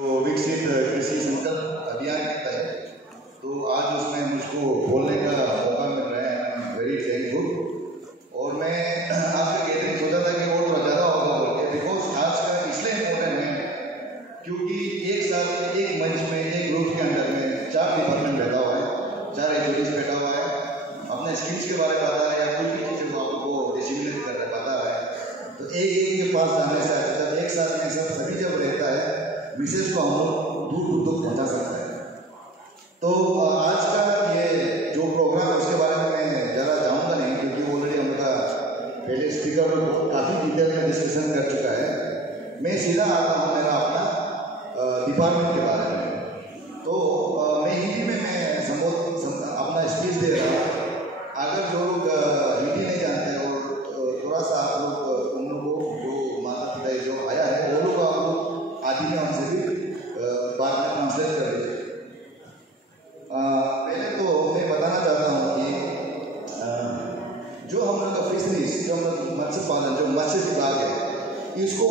तो विकसित कृषि संकल्प अभियान है, तो आज उसमें मुझको बोलने का मौका मिल रहा है। Very thankful. और मैं आपसे कहते सोचा था कि वो थोड़ा ज़्यादा होगा बोल के, बिकॉज आज का इसलिए इम्पोर्टेंट है क्योंकि एक साथ एक मंच में एक ग्रुप के अंदर में 4 डिपार्टमेंट बैठा हुआ है, 4 एचओडीज बैठा हुआ है, अपने स्किल्स के बारे में बता रहे हैं, कुछ भी चीज़ें को आपको डिसिमिनेट कर रहे बता रहा है। तो एक के पास जाने से जब एक साथ में सब सभी जब रहता है, विशेष को हम लोग दूर दूर तक पहुँचा सकते हैं। तो आज का ये जो प्रोग्राम है उसके बारे में मैं ज़्यादा जाऊँगा नहीं, क्योंकि ऑलरेडी हमारा पहले स्पीकर काफ़ी डिटेल में डिस्कशन कर चुका है। मैं सीधा आता हूँ मेरा अपना डिपार्टमेंट के बारे में। तो मैं हिंदी में अपना स्पीच दे रहा हूँ। अगर जो लोग हिंदी नहीं जानते हैं और थोड़ा सा आप लोग उन लोगों को जो माता पिता जो आया है वो लोग आप लोग आदि में हमसे भी बाद में ट्रांसलेट कर दीजिए। पहले तो मैं बताना चाहता हूँ कि जो हम लोग का फिशरीज, जो हम लोग मत्स्य पालन, जो मत्स्य विभाग है, इसको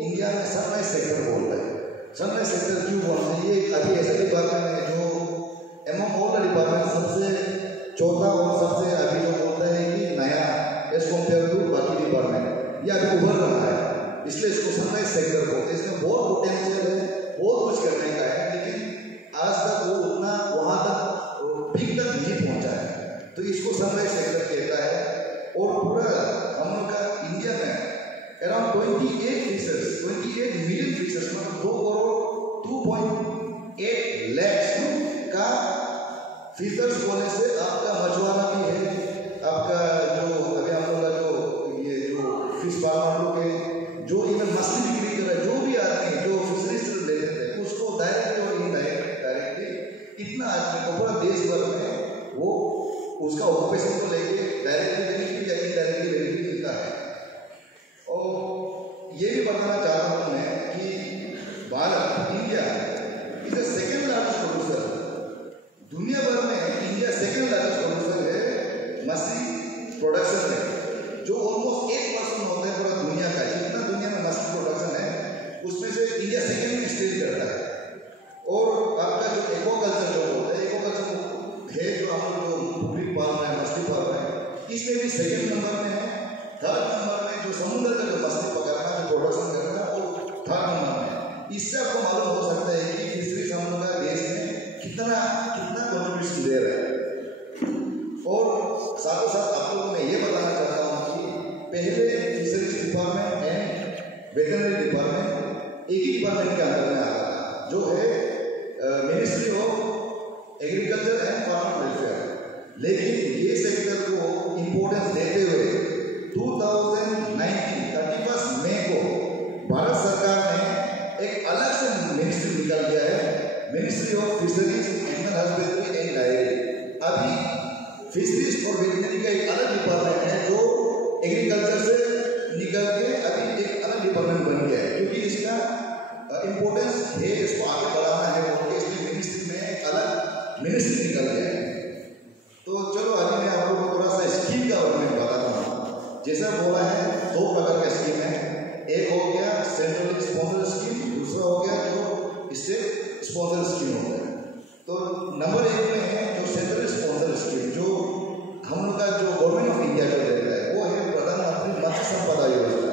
इंडिया में सनराइज सेक्टर बोलते हैं। सनराइज सेक्टर क्यों बोलते हैं? ये अभी ऐसा डिपार्टमेंट है जो एमओ ऑल डिपार्टमेंट सबसे चौथा और सबसे अभी जो बोलते हैं कि नया एज कम्पेयर टू बाकी डिपार्टमेंट, ये अभी उभर रहा है, इसलिए इसको सनराइज सेक्टर बोलते हैं। इसमें बहुत पोटेंशियल है, बहुत कुछ करने का है, लेकिन आज तक वो उतना वहाँ तक पीक तक नहीं पहुँचा है, तो इसको सनराइज सेक्टर कहता है। और पूरा हम लोग का इंडिया में अराउंड 28 मिलियन फिशर्स, मतलब 2.8 लाख का फिशर्स होने से आपका मछुआरा भी है, आपका जो अभी हम लोग का जो ये जो फिश फार्मर लोग है, जो इवन मछली बिक्री कर रहा है, जो भी आदमी जो फिशरीज ले लेते हैं, उसको डायरेक्टली और इनडायरेक्टली इतना आदमी को पूरा देश भर में वो उसका ऑक्यूपेशन को लेके डायरेक्टली बेनिफिट या इनडायरेक्टली बेनिफिट मिलता है। और ये भी बताना चाहता हूँ मैं कि Bharat, India is the second largest producer दुनिया भर में। इंडिया सेकेंड लार्जेस्ट प्रोड्यूसर है मछली प्रोडक्शन में, जो ऑलमोस्ट 8% होता है पूरा दुनिया का। जितना दुनिया में मछली प्रोडक्शन है उसमें से इंडिया सेकेंड में स्टेज करता है। और आपका जो एक्वाकल्चर जो होता है, एक्वाकल्चर है जो हम लोग जो पुखरी पाल रहे हैं, मछली पाल रहे हैं, इसमें भी सेकेंड नंबर में है। थर्ड नंबर में जो समुद्र का जो मछली पकड़ना, जो प्रोडक्शन करना, वो थर्ड नंबर में। इससे आपको मालूम हो सकता है कि फिशरीज हम लोग का देश में कितना कॉन्ट्रीब्यूशन दे रहा है। और साथ ही साथ आप लोगों को मैं ये बताना चाहता हूँ कि पहले fisheries department and veterinary department एक ही डिपार्टमेंट के अंदर में आता है, जो है ministry of agriculture and farmer welfare. लेकिन ये सेक्टर को इम्पोर्टेंस देते हुए 2019 31 मई को भारत सरकार ने एक अलग से मिनिस्ट्री निकाल दिया है, ministry of fisheries, animal husbandry and diary. अभी फिशरीज और वेटरनरी का एक अलग डिपार्टमेंट है जो एग्रीकल्चर से निकल के अभी एक अलग डिपार्टमेंट बन गया है, क्योंकि इसका इम्पोर्टेंस है, इसको आगे बढ़ाना है, और इसलिए मिनिस्ट्री में एक अलग मिनिस्ट्री निकल गया है। तो चलो अभी मैं आप लोगों को थोड़ा सा स्कीम का बारे में बताता हूँ। जैसा बोला है 2 प्रकार का स्कीम है। एक हो गया सेंट्रल स्पॉन्सर स्कीम, दूसरा हो गया जो स्टेट स्पॉन्सर स्कीम हो गया। तो नंबर 1 में है जो सेंट्रल स्पॉन्सर स्कीम, जो हम लोग का जो गवर्नमेंट ऑफ इंडिया का देता है, वो है प्रधानमंत्री मत्स्य संपदा योजना।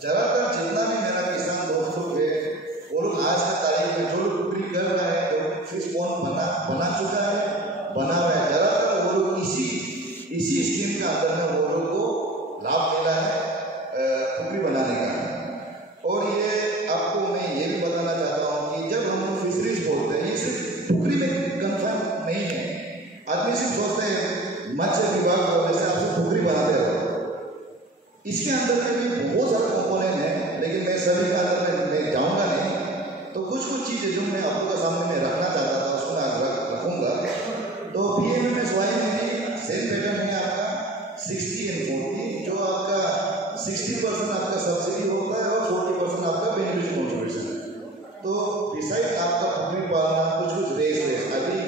ज़्यादातर जितना भी मेरा किसान दोस्त लोग है, वो लोग आज की तारीख में जो लोग बिक्री कर रहा है, जो फिश पॉन्ड बना चुका है, बना हुआ है, ज़्यादातर वो लोग इसी स्कीम के अंदर में वो लोग को लाभ मिला है पुखरी बनाने का। और ये आपको मैं ये भी बताना चाहता हूँ कि जब हम लोग फिशरीज बोलते हैं, ये सिर्फ पुखरी में कंफर्म नहीं है। आदमी सिर्फ सोचते हैं मत्स्य विभाग बोलने से आप सिर्फ पुखरी बनाते रहो, इसके अंदर में भी बहुत सारे कंपोनेंट हैं, लेकिन मैं सभी का अंदर में जाऊँगा नहीं। तो कुछ चीज़ें जो मैं आप लोगों के सामने में रखना चाहता था उसको मैं रखूँगा। तो PMFSY में भी सेम पैटर्न है आपका 60 and 40, जो आपका 60% आपका सब्सिडी होता है और 40% आपका बेनिफिट कॉन्ट्रीब्यूशन है। तो डिसाइड आपका पुखरी पालना कुछ रेस अभी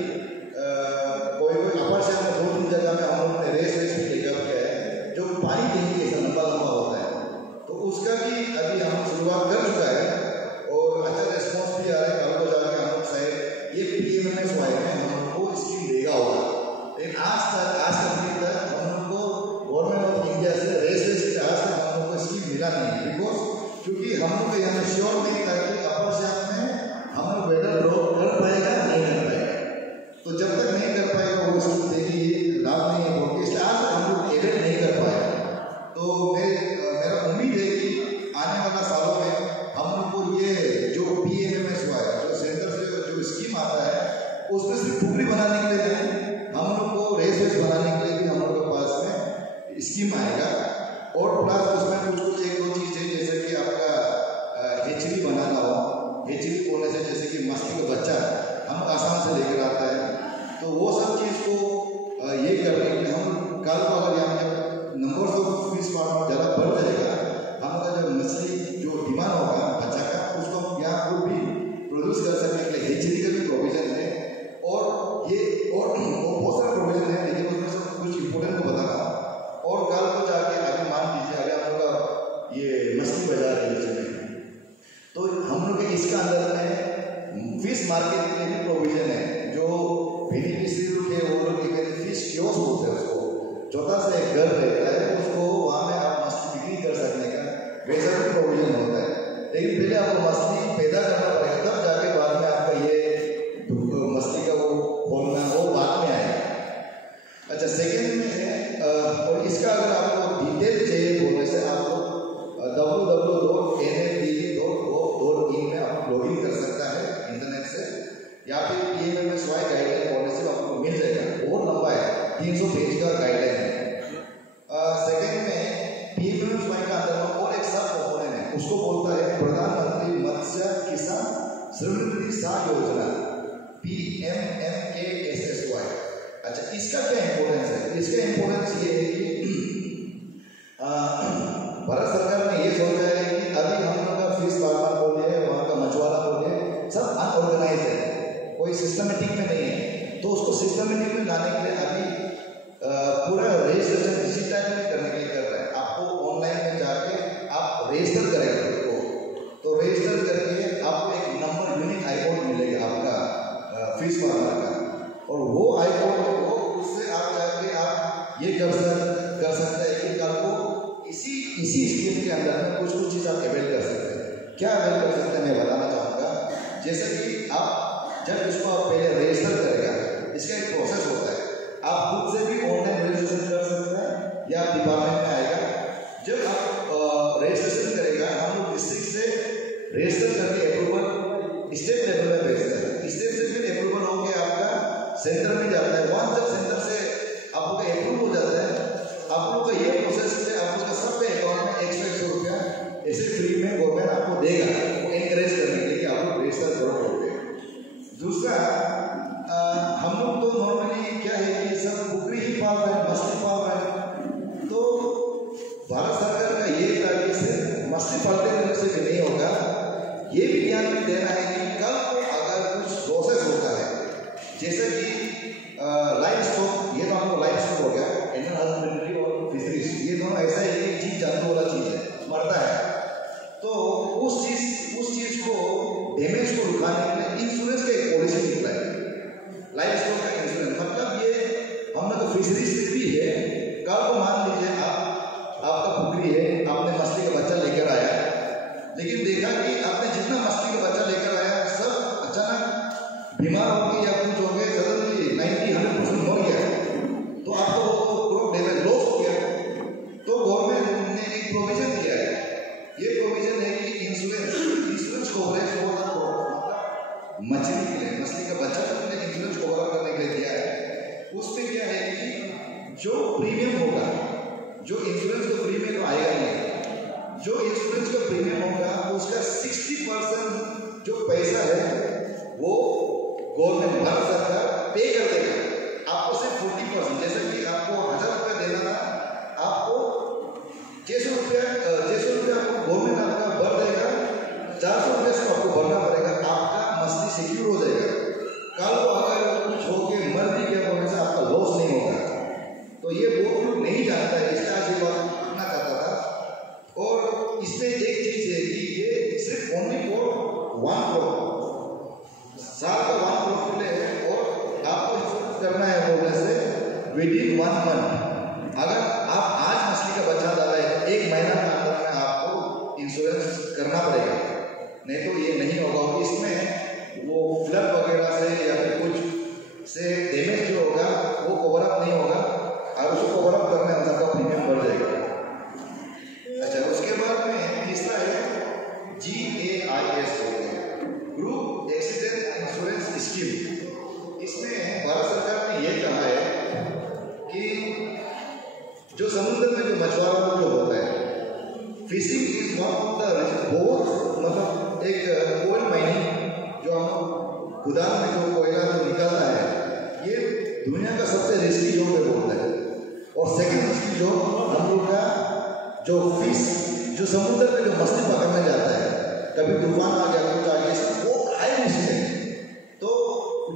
कोई अपर शहर में 2-3 जगह में हम लोगों ने रेस भी टेकअप किया है, जो पानी देंगे ऐसा लंबा होता है, तो उसका भी अभी हम शुरुआत कर चुका है और अच्छा रिस्पॉन्स भी आ रहा है। होने से, जैसे कि मछली का बच्चा हम आसाम से लेकर आता है, तो वो सब चीज़ को ये करने के लिए हम कल को अगर यहाँ जब नंबर्स ऑफ फिश फार्म ज़्यादा बढ़ जाएगा, हमारा जो मछली जो डिमांड होगा बच्चा का, उसको हम यहाँ को भी प्रोड्यूस कर सकने के लिए हेचरी का भी प्रोविजन है। और ये और बहुत सारे प्रोविजन है, लेकिन उसमें से कुछ इंपोर्टेंट को बता रहा हूँ। और कल को जाके अभी मान लीजिए अगर हम लोग का ये मछली बाजार है तो हम लोग के इसका अंदर में फिश मार्केट के लिए भी प्रोविजन है। जो बेनिफिशियरी के वो लोग के फिश क्योस बोलते हैं, उसको छोटा सा एक घर रहता है, उसको वहाँ में आप मछली बिक्री कर सकने का वैसा भी प्रोविजन होता है। लेकिन पहले आपको मछली पैदा करना पड़ेगा, तब जाके बाद में आपका ये मछली का वो बोलना वो बाद में आएगा। अच्छा, सेकेंड में है और इसका अगर आपको डिटेल चाहिए बोलने से आपको www.nfdb.gov.in में आप लॉगिन कर सकता है इंटरनेट से, या फिर PMMSY गाइडलाइन पॉलिसी में आपको मिल जाएगा। बहुत लंबा है, 300 पेज का गाइडलाइन है। सेकेंड में PMMSY का अंदर और एक सब कंपोनेंट है, उसको बोलता है प्रधानमंत्री मत्स्य किसान समृद्धि सहाय योजना, PMMKSSY। अच्छा, इसका क्या इंपोर्टेंस है? इसका इंपोर्टेंस ये है कि भारत सरकार ने ये सोचा है कि अभी हम लोग का फिश फार्मर बोलिए, वहाँ का मछुआरा बोलिए, सब अनऑर्गेनाइज है, कोई सिस्टमेटिक में नहीं है। तो उसको सिस्टमेटिक में लाने के लिए अभी पूरा रजिस्ट्रेशन इसी टाइप में करने के लिए कर रहे हैं। आपको ऑनलाइन में जाके आप रजिस्टर करेंगे तो रजिस्टर करके आपको एक नंबर यूनिक आई कोड मिलेगा आपका फिश फार्मर का, और वो आई कोड को उससे आप जाके आप ये कर सकते हैं कि आपको इसी स्कीम के अंदर में कुछ चीज़ आप अवेल कर सकते हैं। क्या अवेल कर सकते हैं मैं बताना चाहूँगा। जैसे कि आप जब इसको आप पहले रजिस्टर करेगा, इसका एक प्रोसेस होता है, आप खुद से भी ऑनलाइन रजिस्ट्रेशन कर सकते हैं या डिपार्टमेंट में आएगा। जब आप रजिस्ट्रेशन करेगा, हम लोग डिस्ट्रिक्ट से रजिस्टर करके अप्रूवल स्टेट लेवल में भेजते हैं, स्टेट से फिर अप्रूवल होकर आपका सेंटर में जाता है। वहाँ जब सेंटर से आप लोग का अप्रूव हो जाता है, आप लोग का ये प्रोसेस से आप लोग का सब पे अकाउंट में 100 रुपया ऐसे फ्री में गवर्नमेंट आपको देगा, वो एनकरेज करने के लिए आप लोग रजिस्टर करोगे। दूसरा, हम लोग तो नॉर्मली क्या है कि सब कुकरी ही पाल रहे हैं, मछली पाल रहे हैं। तो भारत सरकार का ये था कि सिर्फ मछली पालते रहने से भी नहीं होगा, ये भी ध्यान में देना है कि कल को अगर कुछ प्रोसेस होता है, जैसे कि लाइव स्टॉक, ये तो हमको लाइव स्टॉक हो गया, एनिमल हस्बेंड्री और फिशरीज, ये दोनों ऐसा ही एक चीज जंतु वाला चीज है, मरता है। तो उस चीज को डैमेज को रुकाने के लिए इंश्योरेंस का एक पॉलिसी निकला है, लाइव स्टॉक का इंश्योरेंस। मतलब ये हम लोग फिशरीज से भी है। कल को मान लीजिए आपका पुकरी है, आपने मछली का बच्चा लेकर आया, लेकिन देखा कि आपने जितना मछली का बच्चा लेकर आया सब अचानक बीमार हो गए या कुछ हो गए, सडनली 90-100% मर गया, तो आपको क्रॉप डैमेज लॉस हो गया। तो गवर्नमेंट ने एक प्रोविजन दिया है, ये प्रोविजन है कि इंश्योरेंस कवरेज मछली के लिए, मछली का बच्चा तो इंश्योरेंस कवर करने के लिए दिया है। उसमें क्या है कि जो प्रीमियम होगा, जो इंश्योरेंस का प्रीमियम तो आएगा नहीं, जो इंश्योरेंस का प्रीमियम होगा उसका 60% जो पैसा है वो गवर्नमेंट भारत सरकार पे कर देगा। आपको सिर्फ 40%, जैसे कि आपको 1000 रुपया देना था, आपको 600 रुपया आपको गवर्नमेंट आपका भर देगा, 400 रुपये से आपको भरना पड़ेगा, आपका मछली सिक्योर हो जाएगा। कल को अगर कुछ हो के मर भी गया तो हमेशा आपका लॉस नहीं होगा। तो ये बहुत लोग नहीं जानता है, इसका आज ये बात करना चाहता था। और इसमें एक चीज है कि ये सिर्फ ओनली फॉर 1 crop, साल का 1 crop के लिए है, और आपको करना है बोलने से विदिन 1 month। अगर आप आज मछली का बच्चा डाला है, 1 महीना के अंदर में आपको इंश्योरेंस करना पड़ेगा, नहीं तो ये नहीं होगा। और इसमें वो फ्लड वगैरह से या फिर कुछ से डैमेज जो होगा वो कवर अप नहीं होगा, और उसको कवर अप करने में आपका प्रीमियम बढ़ जाएगा। अच्छा, उसके बाद में तीसरा है GAIS होते हैं, ग्रुप एक्सीडेंट इंश्योरेंस स्कीम। इसमें भारत सरकार ने यह कहा है कि जो समुद्र में जो मछुआरा लोग जो होता है, fishing is one of the बहुत मतलब एक ऑयल माइनिंग खुदान में जो कोयला जो निकलता है, ये दुनिया का सबसे रिस्की जॉब है बोलता है। और सेकंड रिस्की जॉब हम लोग का जो फिश, जो समुद्र में जो मछली पकड़ने जाता है, कभी तूफान आ गया कुछ आ गया, वो हाई रिस्क है। तो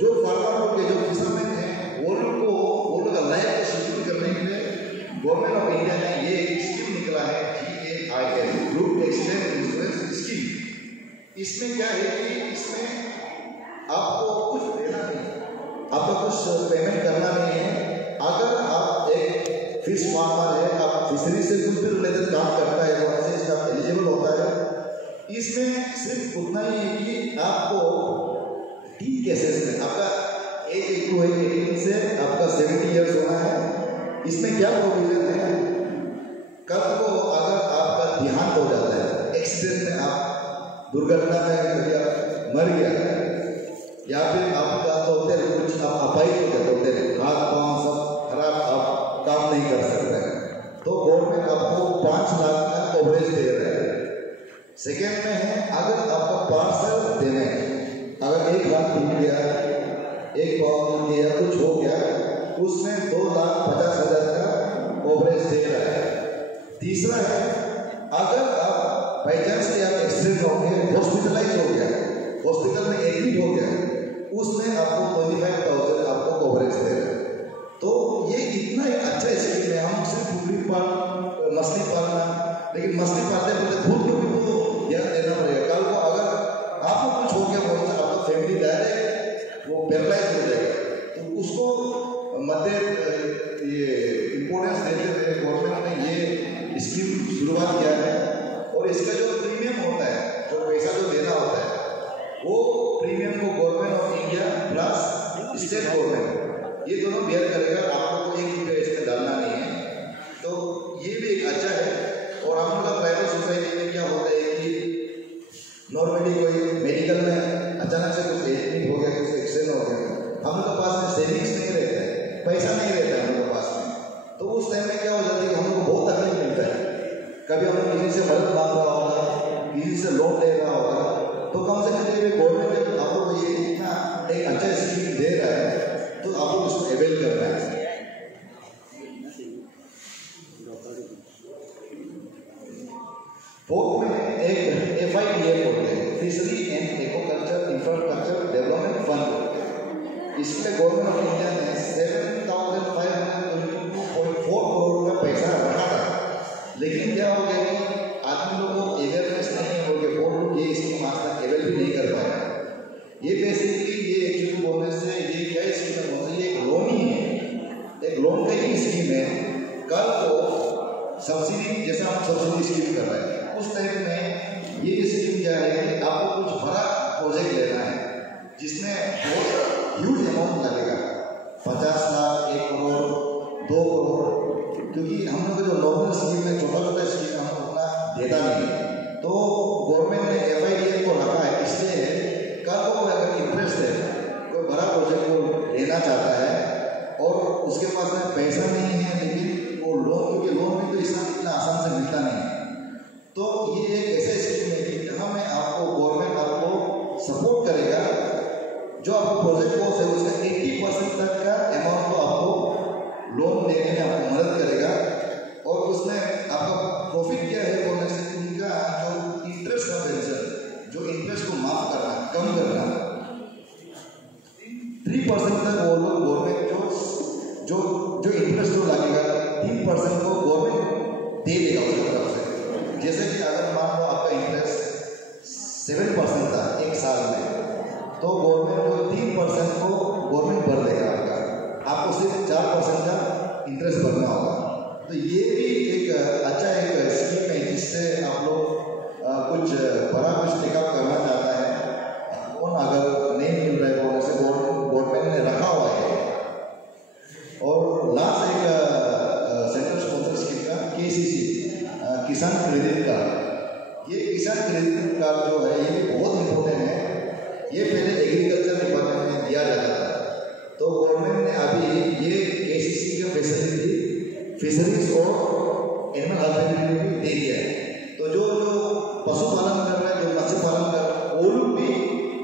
जो फार्मर लोग के जो फिशरमैन हैं, वो लोग का लाइफ को सिक्योर करने के लिए गवर्नमेंट ऑफ इंडिया ने ये एक स्कीम निकला है, GAIS, group accident insurance scheme. इसमें क्या है कि इसमें आपको कुछ देना नहीं, आपको कुछ पेमेंट करना नहीं है। अगर आप एक फिश फार्मर है, आप फिशरी से कुछ भी रिलेटेड काम करता है, तो वहाँ से इसका एलिजिबल होता है। इसमें सिर्फ उतना ही है कि आपको 3 केसेस में आपका एज 18 से आपका 70 ईयर्स होना है। इसमें क्या प्रोविजन है, कल को अगर आपका देहांत हो जाता है, एक्सीडेंट में आप दुर्घटना में मर गया, या फिर आपका तो कुछ आप अपाहिज हो जाते होते हैं, हाथ पाँव सब खराब, आप काम नहीं कर सकते हैं, तो गवर्नमेंट आपको 5 लाख का कवरेज दे रहा है। सेकेंड में है, अगर आपका पार्सल डैमेज, अगर एक हाथ टूट गया, एक पाँव टूट गया, कुछ हो गया, उसमें 2,50,000 का कवरेज दे रहा है। तीसरा है, अगर आप बाई चांस से आप एक्सीडेंट हो गया, हॉस्पिटलाइज हो गया, हॉस्पिटल में एडमिट हो गया, उसमें आपको 25,000 आपको कवरेज दे रहा है। तो ये इतना एक अच्छा स्कीम है। हम सिर्फ मछली पालना, लेकिन मछली पालते बोलते खुद को भी तो ध्यान देना पड़ेगा। कल को अगर आपको कुछ हो गया, बोलते आपका फैमिली डायरेक्ट वो पैरालाइज हो जाएगा, तो उसको मध्य ये इम्पोर्टेंस देते हुए गवर्नमेंट ने ये स्कीम शुरुआत किया है। और इसका जो प्रीमियम होता है, जो पैसा जो देना होता है, वो प्रीमियम को government of India plus state government ये दोनों बेयर करेगा। आपको 1 रुपया इसमें डालना नहीं है, तो ये भी एक अच्छा है। और हम लोग प्राइवेट सोसाइटी में क्या होता है कि नॉर्मली कोई मेडिकल में अचानक से कुछ एडमिट हो गया, कुछ एक्सीडेंट हो गया, हम लोग के पास में सेविंग्स नहीं रहता है, पैसा नहीं रहता है हम लोग के पास में, तो उस टाइम में क्या हो जाता है कि हम लोग को बहुत तकलीफ मिलता है। कभी हम लोग किसी से मदद मांग रहा होगा, किसी से लोन ले रहा होगा, तो कम से कम गवर्नमेंट आप लोग ये इतना एक अच्छा स्कीम दे रहा है, तो आप लोग उसको अवेल करना है। फोर्थ में एक FIDF होते हैं, fishery and aquaculture infrastructure development fund. इसमें गवर्नमेंट ऑफ इंडिया ने 7,522.4 करोड़ का पैसा रखा था, लेकिन क्या हो गया कि आदमी लोगों को अवेयरनेस नहीं हो गया, वो लोग ये स्कीम आज तक अवेल भी नहीं कर पाया। ये बेसिकली ये एक्चुअली बोलने से ये क्या स्कीम है, ये एक लोन ही है, एक लोन का ही स्कीम है। कल को सब्सिडी, जैसे हम सब्सिडी स्कीम कर रहे हैं, उस टाइम में ये स्कीम क्या है कि आपको कुछ बड़ा प्रोजेक्ट लेना है जिसमें बहुत ह्यूज अमाउंट लगेगा, 50 लाख, 1 करोड़, 2 करोड़, क्योंकि हम लोग जो नॉर्मल स्कीम है, छोटा छोटा स्कीम हम उतना देता नहीं है। तो गवर्नमेंट ने FIDF को रखा है, इसलिए कल को अगर इंटरेस्ट है, कोई बड़ा प्रोजेक्ट को लेना चाहता है और उसके पास में पैसा नहीं है, लेकिन वो लोन, क्योंकि लोन भी तो इतना आसान से मिलता नहीं है, तो ये एक ऐसा स्कीम है कि जहाँ में आपको गवर्नमेंट आपको सपोर्ट करेगा, जो आपको प्रोजेक्ट को है उसका 80% तक का अमाउंट को आपको लोन देने में आपको मदद करेगा। और उसमें आपका प्रॉफिट क्या है बोलने से उनका जो इंटरेस्ट का पेंशन, जो इंटरेस्ट को माफ करना, कम करना, 3% तक वो लोग गवर्नमेंट जो इंटरेस्ट जो लगेगा 3% को गवर्नमेंट दे देगा उसकी तरफ से। जैसे कि अगर मान लो आपका इंटरेस्ट 7% था एक साल में, तो गवर्नमेंट को 3% को गवर्नमेंट भर देगा आपको सिर्फ 4% का इंटरेस्ट भरना होगा। तो ये भी एक अच्छा एक स्कीम है, जिससे आप लोग कुछ बड़ा कुछ टेकअप करना चाहता है, कौन अगर नहीं मिल रहा है वो से गवर्नमेंट ने रखा हुआ है। और लास्ट एक सेंट्रल स्पॉन्सर स्कीम का KCC, किसान क्रेडिट कार्ड। ये किसान क्रेडिट कार्ड जो है ये भी बहुत इम्पोर्टेंट है। ये पहले एग्रीकल्चर डिपार्टमेंट में दिया जाता था, तो गवर्नमेंट ने अभी ये KCC की फैसिलिटी फिशरीज और एनिमल हस्बेंड्री में भी दे दिया है। तो जो पशुपालन कर रहे हैं, जो मत्स्य पालन कर रहे हैं, वो लोग भी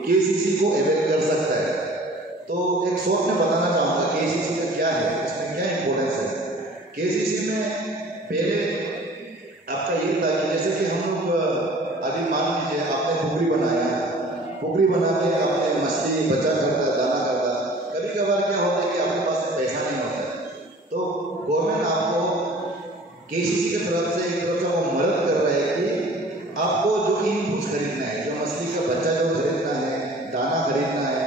KCC को अवेल कर सकता है। तो एक शॉर्ट में बताना चाहूँगा केसीसी का क्या है, इसमें क्या इम्पोर्टेंस है। केसीसी में पहले आपका ये था कि जैसे कि हम लोग अभी मान लीजिए आपने पुकरी बनाया, पुकरी बना के आपने मछली बचा करता, दाना करता, कभी कभार क्या होता है कि आपके पास पैसा नहीं होता है, तो गवर्नमेंट आपको केसीसी की तरफ से एक तरफ से वो मदद कर रहा है कि आपको जो इनपुट्स खरीदना है, जो मछली का बच्चा जो खरीदना है, दाना खरीदना है,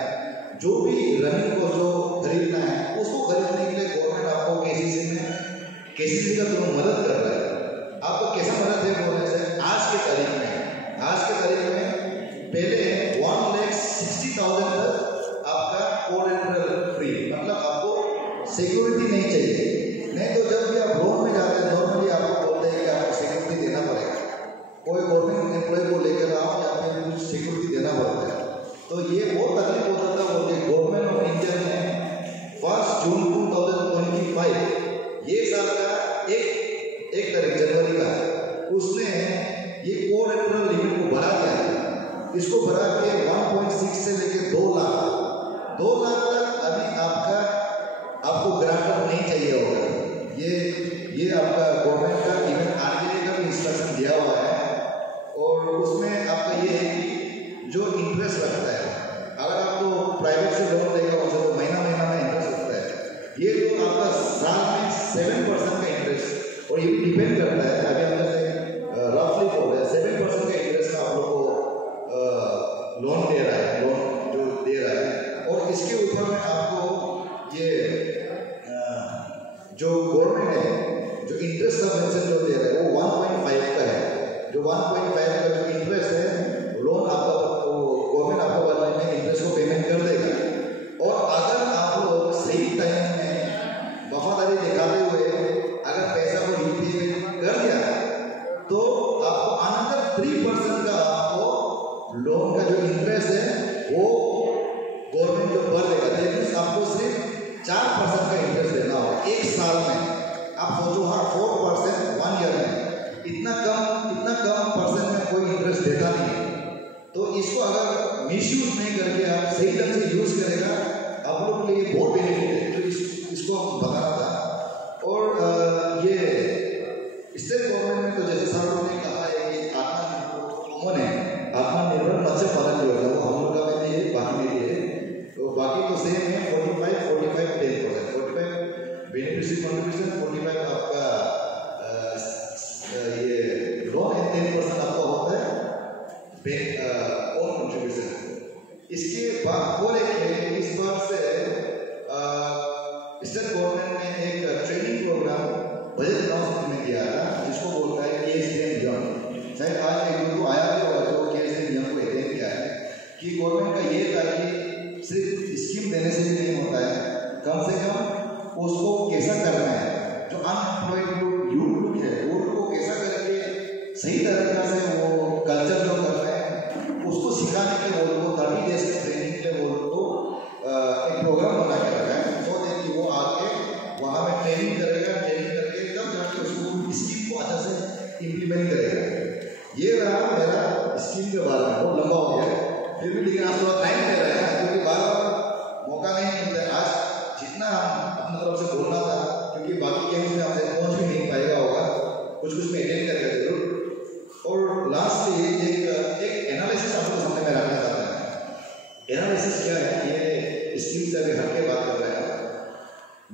जो भी रनिंग को जो खरीदना है, उसको खरीदने के लिए गवर्नमेंट आपको केसीसी का थ्रू मदद कर रहा है। आपको कैसा मदद है बोलने से, आज के तारीख में पहले 1,60,000 तक आपका कोलेटरल फ्री, मतलब आपको सिक्योरिटी नहीं चाहिए। नहीं तो जब भी आप लोन में जाते हैं नॉर्मली आपको बोलते हैं कि आपको सिक्योरिटी देना पड़ेगा, कोई गवर्नमेंट एम्प्लॉय को लेकर आओ या फिर कुछ सिक्योरिटी देना पड़ता है। तो ये बहुत तकलीफ होता था। बोलते गवर्नमेंट ऑफ इंडिया ने 1 जून 2025 ये साल का एक तारीख जनवरी का उसने ये कोलेटरल लिमिट को बढ़ा दिया। इसको बढ़ा के 1.6 से लेकर 2 लाख तक अभी आपको ग्रांटर नहीं चाहिए होगा। ये आपका गवर्नमेंट का इवन आरबीआई का भी इंस्ट्रक्शन दिया हुआ है, और उसमें आपका ये है कि जो इंटरेस्ट लगता है, अगर आपको प्राइवेट से लोन लेगा तो महीना में इंटरेस्ट लगता है, ये तो आपका साल में 7% का इंटरेस्ट, और ये भी डिपेंड करता है। अभी हम जैसे रफली बोल रहे हैं 7% का इंटरेस्ट आप लोग को लोन दे रहा है, लोन जो दे रहा है, और इसके ऊपर में आपको ये जो गवर्नमेंट है जो इंटरेस्ट सबवेंशन जो दे रहा है वो 1.5 का है। जो 1.5 का जो इंटरेस्ट है लोन आपका गवर्नमेंट आपको बदले में इंटरेस्ट को पेमेंट कर देगा। और अगर आप लोग सही टाइम में वफादारी दिखाते हुए अगर पैसा को रीपेमेंट कर दिया तो आपको अनदर 3% का आपको लोन का जो इंटरेस्ट है वो गवर्नमेंट जो भर देगा। लेकिन आपको सिर्फ 4% का इंटरेस्ट देना होगा एक साल में। आप सोचो, हाँ 4% 1 ईयर में, इतना कम परसेंट में कोई इंटरेस्ट देता नहीं है। तो इसको अगर मिसयूज नहीं करके आप सही ढंग से यूज करेगा आप लोग के लिए बहुत बेनिफिट है। तो इसको हम बताना था। और ये स्टेट गवर्नमेंट में तो जैसे सर लोगों ने कहा है कि आत्मनिर्भर मत्स्य पालन जो है वो हम लोग का में भी है, बाकी में भी है। तो बाकी तो सेम है 45 10%, 45 बेनिफिशियरी कंट्रीब्यूशन, 45 आपका ये लोन है, 10% आपका होता है ओन कंट्रीब्यूशन। इसके बाद और एक है, इस बार से स्टेट गवर्नमेंट ने एक ट्रेनिंग प्रोग्राम बजट अनाउंसमेंट में किया था जिसको बोलता है केएसडीएम यंग। शायद आज एक को आया था जो केएसडीएम यंग को अटेंड किया है कि गवर्नमेंट का ये था कि सिर्फ स्कीम देने से भी नहीं होता है, कम से कम उसको कैसा करना है, जो अनएम्प्लॉयड यूथ है उनको कैसा करके सही तरीका से वो कल्चर जो कर रहे हैं उसको सिखाने के लिए वो 30 डेज की ट्रेनिंग के लिए वो एक प्रोग्राम बना के रखा है। तो देखिए वो आके वहाँ में ट्रेनिंग करेगा, ट्रेनिंग करके तब जाके उसको स्कीम को अच्छा से इम्प्लीमेंट करेगा। ये रहा मेरा स्कीम के बारे में, बहुत लंबा हो गया फिर भी, लेकिन आप थोड़ा टाइम दे रहे हैं क्योंकि बार बार मौका नहीं मिलता है। आज जितना हम अपनी तरफ से बोलना था, क्योंकि बाकी गेम्स में आपसे पहुँच भी नहीं पाएगा होगा, कुछ में अटेंड करेगा जरूर। और लास्ट एक एनालिसिस आपको सामने में रखना चाहता है। एनालिसिस क्या है, ये स्कीम से अभी हट के बात कर रहे हैं।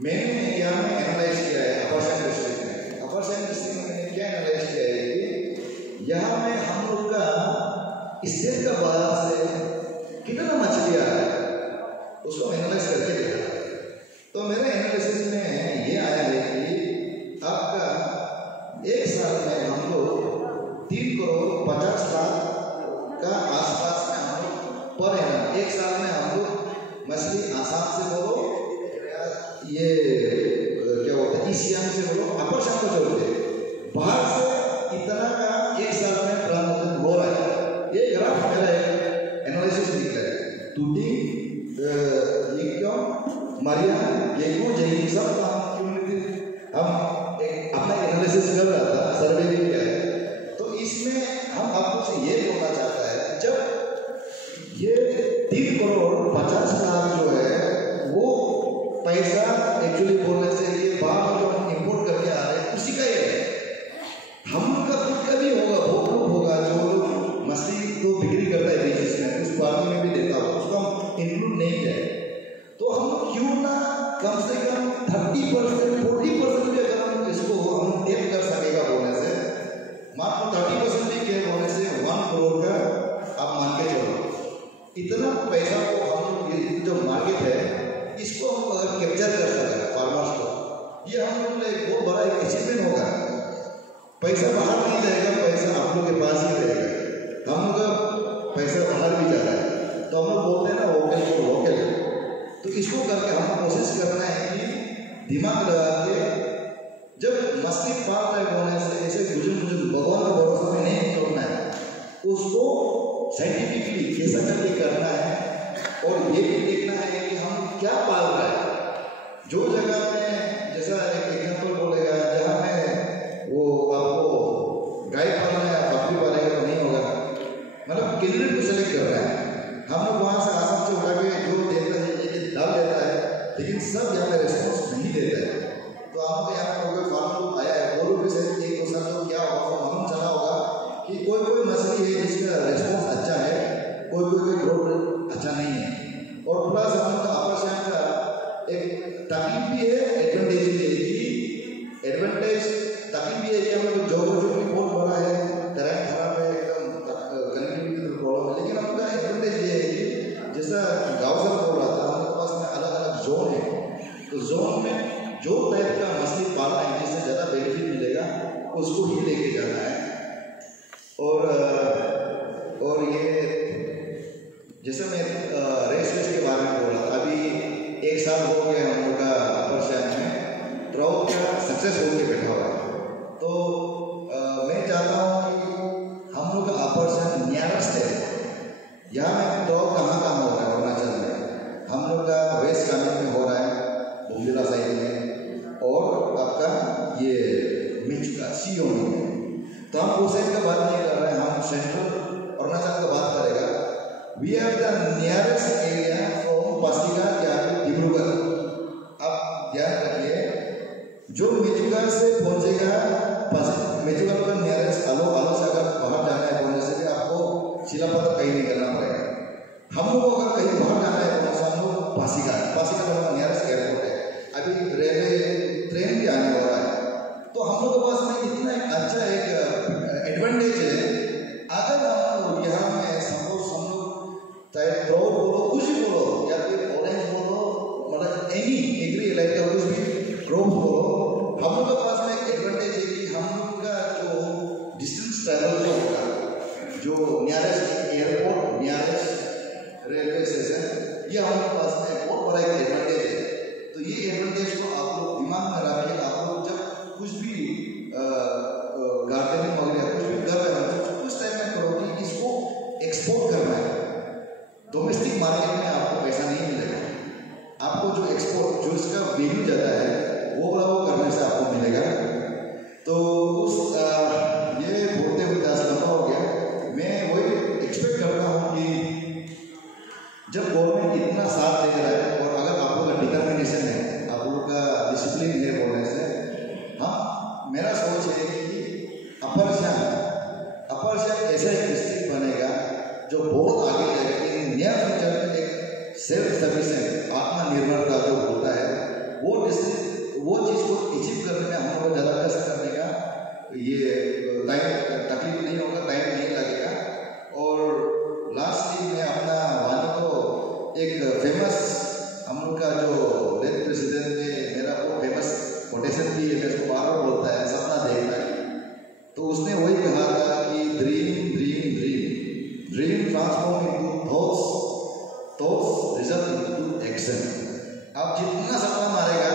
मैंने यहाँ में एनालाइज किया है अपर सैंड डिस्ट्रिक्ट में। अपर सैंड डिस्ट्रिक्ट में मैंने क्या एनालाइज किया है कि यहाँ में हम लोग का स्टेट का बाहर से कितना मछलियाँ है उसको एनालाइज करके देखा। तो मेरे एनालिसिस में ये आया है कि आपका एक साल में हम लोग 3,50,00,000 का आसपास में हम लोग पर एनम, एक साल में हम लोग मछली आसाम से बोलो, ये क्या होता है ईसियाम से बोलो, अपर शाम को चलते बाहर से इतना का एक साल में प्राप्त हो रहा है। ये ग्राफ मेरा एनालिसिस निकला है। टूटी ये क्यों मारिया ये क्यों जही सब हम अपना एनालिसिस कर रहा था, सर्वे भी किया है। तो इसमें हम आपको से ये बोलना चाहता है, जब ये 3,50,00,000 जो है इतना पैसा को हम ये जो मार्केट है इसको हम अगर कैप्चर कर सकें फार्मर्स को, ये हम लोग के लिए बहुत बड़ा एक अचीवमेंट होगा। पैसा बाहर नहीं जाएगा, पैसा आप लोग के पास ही रहेगा। हम लोग का पैसा बाहर भी जा रहा है तो हम लोग बोलते हैं ना वोकल फॉर लोकल, तो इसको करके हमें कोशिश करना है कि दिमाग लगा के जब मछली पाल रहे होने से ऐसे बुजुर्ग भगवान का भरोसा में नहीं छोड़ना है, उसको साइंटिफिकली कैसा करके करना है और ये भी देखना है कि हम क्या पाल रहे हैं। जो जगह में जैसा एक एग्जाम्पल बोलेगा जहाँ में वो आपको गाय पालना है बकरी पालेगा तो नहीं होगा, मतलब कैंडिडेट को सेलेक्ट कर रहा है। हम लोग वहाँ से आसाम से उठा के जो देता है एक डाल देता है, लेकिन सब यहाँ पे रिस्पॉन्स नहीं देता है। तो आप यहाँ पे कोई फार्मर आया है वो लोग से एक दो साल तो क्या होगा मालूम चला होगा कि कोई मछली है जिसका रिस्पॉन्स अच्छा है, कोई ग्रोथ अच्छा नहीं है। और प्लस हम लोग आपस का एक तकलीफ भी है, एडवांटेज भी है कि एडवांटेज तकलीफ भी है कि हम लोग जोग्राफी बहुत बड़ा है, तरह खराब है, एकदम कनेक्टिविटी प्रॉब्लम है, लेकिन हम लोग का एडवांटेज ये है कि जैसा गाँव से बोल रहा था हमारे पास में अलग अलग जोन है, तो जोन में जो टाइप का मछली पालना है जिससे ज़्यादा बेनिफिट मिलेगा उसको ही लेके जाना है। और ये जैसे मैं रेस के बारे में बोल रहा था, अभी 1 साल हो गया हम लोग का अपर शहर में ट्राउट का सक्सेस होकर बैठा हुआ है। तो मैं चाहता हूँ कि हम लोग का अपर शहर नियरेस्ट है, यहाँ में ट्राउट कहाँ हो रहा है अरुणाचल में, हम लोग का वेस्ट कामेंग में हो रहा है, बुमदिला साइड में, और आपका ये मिचुका सियोन में। तो हम उस साइड का बात नहीं कर रहे हैं, हम सेंट्रल अरुणाचल का बात करेगा। We are the nearest area from Pasighat या डिब्रूगढ़। अब ध्यान रखिए, जो मिचुका से पहुंचेगा मिचुका का नियरेस्ट आलो से अगर बाहर जाना है बोलने से भी आपको शिलापत्थर कहीं नहीं करना पड़ेगा। हम लोग को अगर कहीं बाहर जाना है बोलने से हम लोग पासीघाट हमारा नियरेस्ट एयरपोर्ट है, अभी रेलवे ट्रेन भी आने वाला है। तो हम लोग के पास में इतना एक अच्छा एक एडवांटेज है, अगर हम लोग यहाँ में सपोज हम लोग चाहे ट्राउट बोलो कुछ भी बोलो या फिर ऑरेंज बोलो, मतलब एनी एग्री लाइक का कुछ भी क्रॉप्स बोलो, हम लोग के पास में एक एडवांटेज है कि हम लोग का जो डिस्टेंस ट्रैवल जो होगा, जो nearest airport nearest railway station, ये हमारे पास में बहुत बड़ा एक एडवांटेज है। तो ये एडवांटेज को आप लोग दिमाग में रखिए। आप लोग जब कुछ भी गार्डनिंग वगैरह कुछ भी कर रहे हो तो उस टाइम में करो कि इसको एक्सपोर्ट करना है। डोमेस्टिक मार्केट में आपको पैसा नहीं मिलेगा, आपको जो एक्सपोर्ट जो इसका वैल्यू ज़्यादा है वो करने से आपको मिलेगा। तो उस ये बोलते हुए 10 लंबा हो गया। मैं वही एक्सपेक्ट करता हूँ कि जब गवर्नमेंट इतना साथ दे रहा है और अगर आप लोग का डिटर्मिनेशन है, आप लोग का डिसिप्लिन है बोलने से, हाँ मेरा सोच है कि अपर शाह ऐसा एक डिस्ट्रिक्ट बनेगा जो बहुत आगे जाएगा। इन नियर फ्यूचर में एक सेल्फ सफिशिएंट आत्मनिर्भरता जो होता है वो डिस्ट्रिक्ट वो चीज़ को अचीव करने में हम लोग ज़्यादा कष्ट करने का ये तकलीफ नहीं होगा, टाइम नहीं लगेगा। और लास्टली मैं अपना वाणी को एक फेमस हम लोग का जो डेथ प्रेसिडेंट ने मेरा वो फेमस कोटेशन भी है, इसको बार बार बोलता है, सपना देखना है। तो उसने वही कहा था कि dream transform into thoughts result into action. आप जितना सपना मारेगा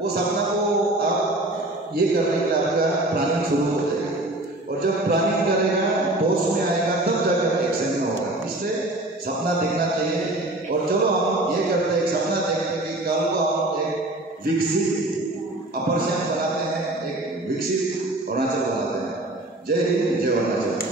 वो सपना को आप ये करने के लिए आपका प्लानिंग शुरू हो जाएगा, और जब प्लानिंग करेगा थॉट्स में आएगा तब जाकर एक्शन में होगा। इसलिए सपना देखना चाहिए। और चलो हम ये करते हैं, एक सपना देखते हैं कि कल को हम एक विकसित अपर शाह बनाते हैं, एक विकसित अरुणाचल बनाते हैं। जय हिंद, जय अरुणाचल।